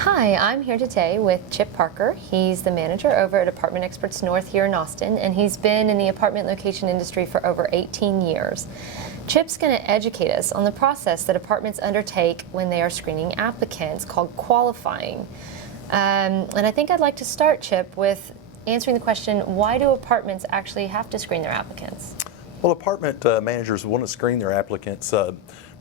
Hi, I'm here today with Chip Parker. He's the manager over at Apartment Experts North here in Austin, and he's been in the apartment location industry for over 18 years. Chip's going to educate us on the process that apartments undertake when they are screening applicants, called qualifying. And I think I'd like to start, Chip, with answering the question, why do apartments actually have to screen their applicants? Well, apartment managers want to screen their applicants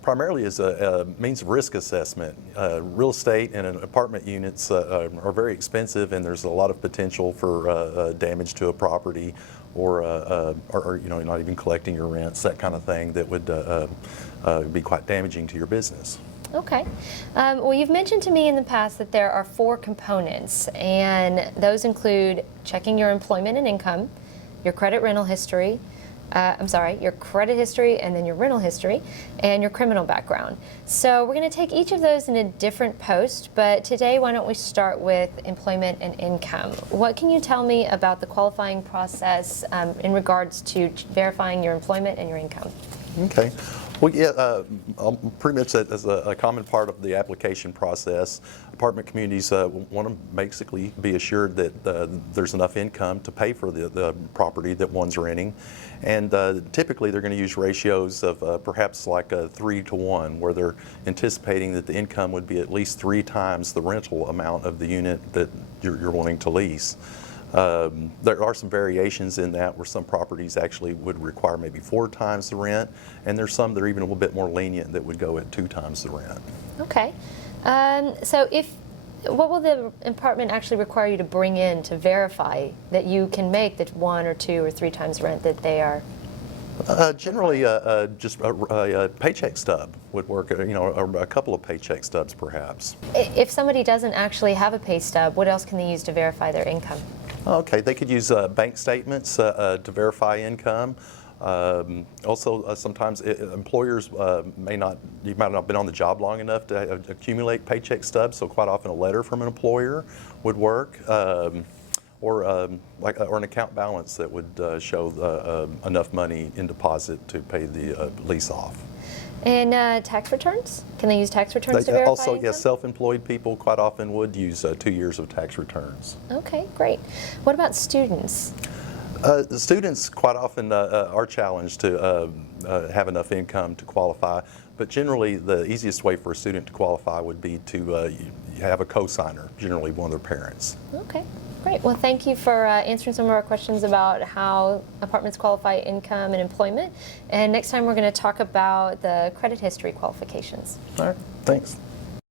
primarily as a means of risk assessment. Real estate and apartment units are very expensive, and there's a lot of potential for damage to a property, or not even collecting your rents, that kind of thing that would be quite damaging to your business. Okay. Well, you've mentioned to me in the past that there are 4 components, and those include checking your employment and income, your credit rental history, your credit history, and then your rental history, and your criminal background. So we're going to take each of those in a different post, but today why don't we start with employment and income. What can you tell me about the qualifying process in regards to verifying your employment and your income? Okay. Well, yeah, pretty much that as a common part of the application process. Apartment communities want to basically be assured that there's enough income to pay for the property that one's renting. And typically they're going to use ratios of perhaps like a 3 to 1, where they're anticipating that the income would be at least 3 times the rental amount of the unit that you're wanting to lease. There are some variations in that, where some properties actually would require maybe 4 times the rent, and there's some that are even a little bit more lenient that would go at 2 times the rent. Okay. What will the apartment actually require you to bring in to verify that you can make that 1 or 2 or 3 times rent that they are? Generally, just a paycheck stub would work, or a couple of paycheck stubs perhaps. If somebody doesn't actually have a pay stub, what else can they use to verify their income? Okay, they could use bank statements to verify income. Also, sometimes employers you might not have been on the job long enough to accumulate paycheck stubs, so quite often a letter from an employer would work. Or an account balance that would show enough money in deposit to pay the lease off. And tax returns? Can they use tax returns to verify Also, income? yes, self-employed people quite often would use 2 years of tax returns. Okay, great. What about students? The students quite often are challenged to have enough income to qualify, but generally the easiest way for a student to qualify would be to have a co-signer, generally one of their parents. Okay, great. Well, thank you for answering some of our questions about how apartments qualify income and employment. And next time we're going to talk about the credit history qualifications. All right, thanks.